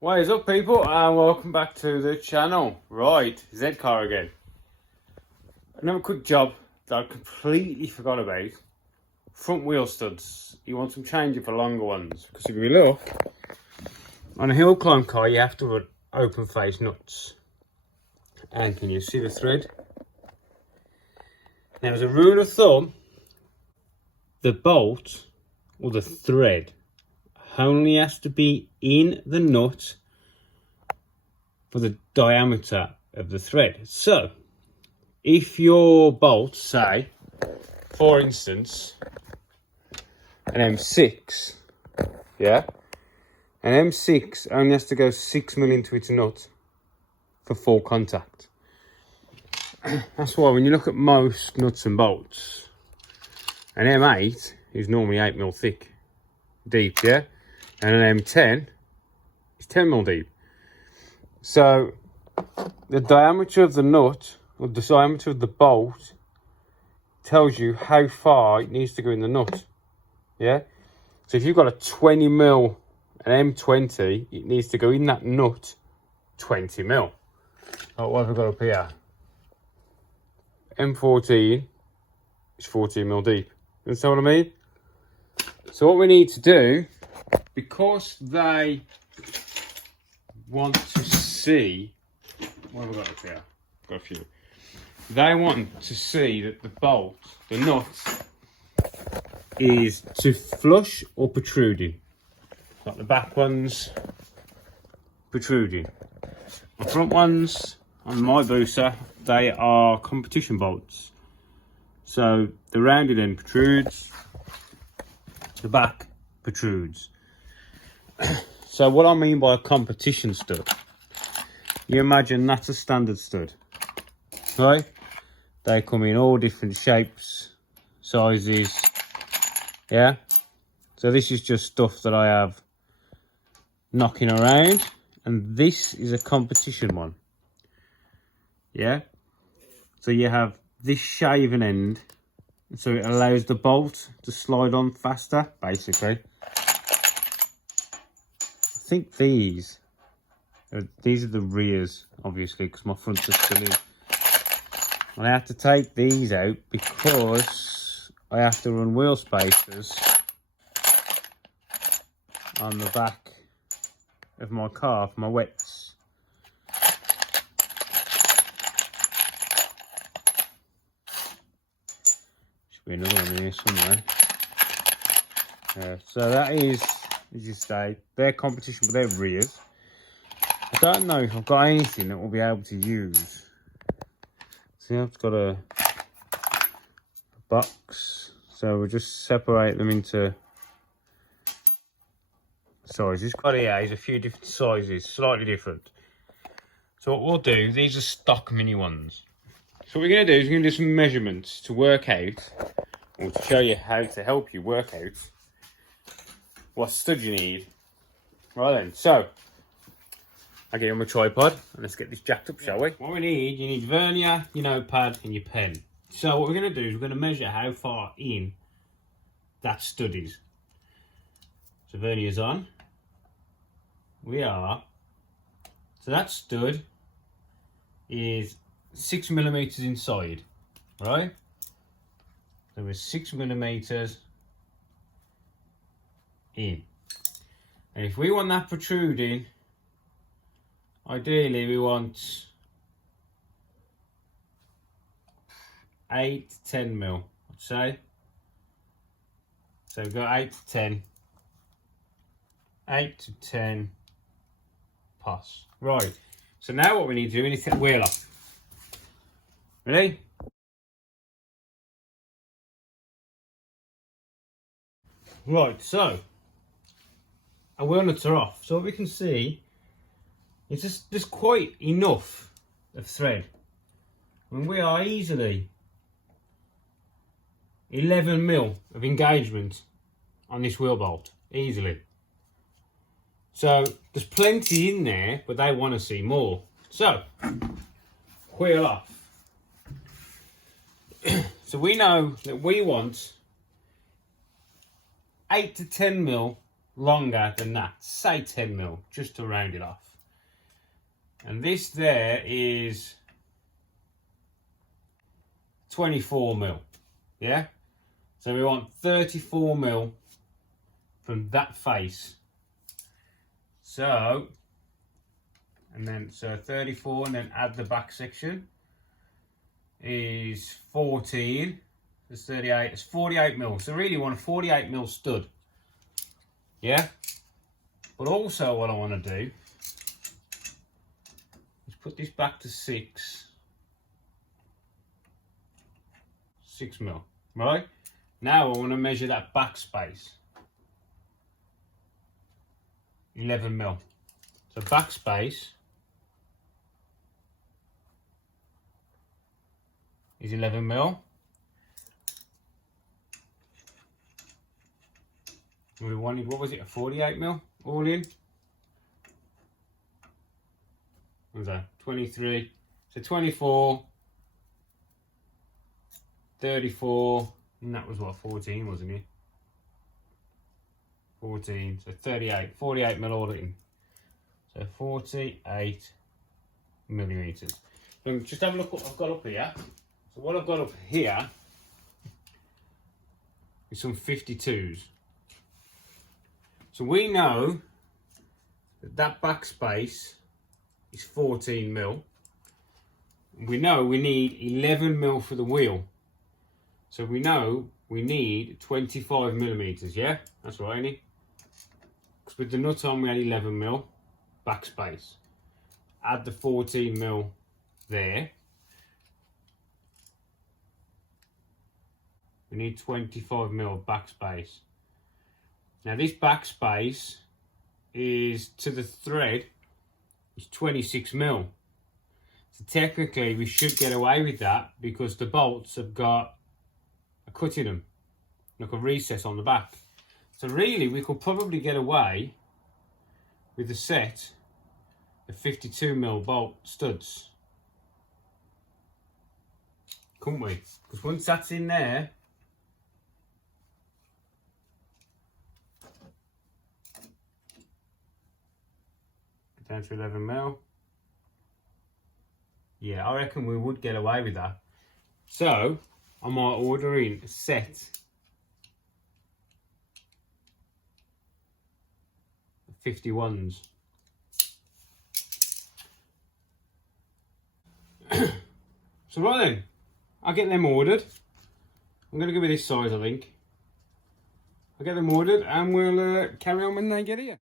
What is up, people, and welcome back to the channel. Right, Zcars again. Another quick job that I completely forgot about. Front wheel studs. You want some changing for longer ones, because if you look, on a hill climb car you have to run open face nuts. And can you see the thread? Now, as a rule of thumb, the bolt or the thread only has to be in the nut for the diameter of the thread. So if your bolt, say for instance an M6, yeah, an M6 only has to go 6mm into its nut for full contact. That's why when you look at most nuts and bolts, an M8 is normally 8mm thick, deep, yeah, and an M10 is 10mm deep. So the diameter of the nut, or the diameter of the bolt, tells you how far it needs to go in the nut, yeah. So if you've got a 20mm, an M20, it needs to go in that nut 20mm. Oh, what have we got up here? M14 is 14mm deep. You understand what I mean? So what we need to do, because they want to see, what have we got up here? Got a few. They want to see that the bolt, the nut, is too flush or protruding. Like the back ones, protruding. The front ones, on my Hayabusa, they are competition bolts. So the rounded end protrudes, the back protrudes. So what I mean by a competition stud, you imagine that's a standard stud, right? They come in all different shapes, sizes, yeah? So this is just stuff that I have knocking around, and this is a competition one, yeah? So you have this shaven end, so it allows the bolt to slide on faster, basically. I think these are the rears, obviously, because my fronts are still in. And I have to take these out because I have to run wheel spacers on the back of my car for my wets. Should be another one in here somewhere. So that is, as you say, they're competition, but they're rears. I don't know if I've got anything that we'll be able to use. See, I've got a box, so we'll just separate them into sizes. Got here is a few different sizes, slightly different. So what we'll do, these are stock mini ones. So what we're going to do is we're going to do some measurements to work out, or to show you how to help you work out what stud you need. Right then, so I'll get you on my tripod and let's get this jacked up, shall we? What we need, you need vernier, your notepad and your pen. So what we're going to do is we're going to measure how far in that stud is. So vernier's on. We are. So that stud is 6mm inside, right? So we're 6mm in. And if we want that protruding, ideally we want 8 to 10mm, I'd say. So we've got 8 to 10. 8 to 10 pass. Right. So now what we need to do, we need to take the wheel off. Ready? Right, so our wheel nuts are off. So what we can see, it's just there's quite enough of thread. And we are easily 11mm of engagement on this wheel bolt, easily. So there's plenty in there, but they want to see more. So wheel off. So we know that we want 8 to 10mm longer than that, say 10 mil, just to round it off. And this there is 24 mil, yeah? So we want 34 mil from that face. So, so 34, and then add the back section is 14. It's 38. It's 48 mil. So really, you want a 48 mil stud. Yeah. But also, what I want to do is put this back to 6 mil. Right. Now I want to measure that back space. 11 mil. So back space is 11 mil. We wanted, what was it, a 48 mil all in? What was that? 23. So 24, 34, and that was what, 14, wasn't it? 14, so 38, 48 mil all in. So 48 millimeters. Just have a look what I've got up here. So what I've got up here is some 52s. So we know that that back space is 14 mil. We know we need 11 mil for the wheel. So we know we need 25 millimeters, yeah? That's right, ain't it? Because with the nut on we had 11 mil back space. Add the 14 mil there. We need 25 mil back space. Now this back space is to the thread is 26 mil. So technically we should get away with that because the bolts have got a cut in them, like a recess on the back. So really we could probably get away with a set of 52 mil bolt studs, couldn't we? Because once that's in there, down to 11 mil. Yeah, I reckon we would get away with that. So I might order in a set of 51s. So right then, I'll get them ordered. I'm going to go with this size, I think. I'll get them ordered and we'll carry on when they get here.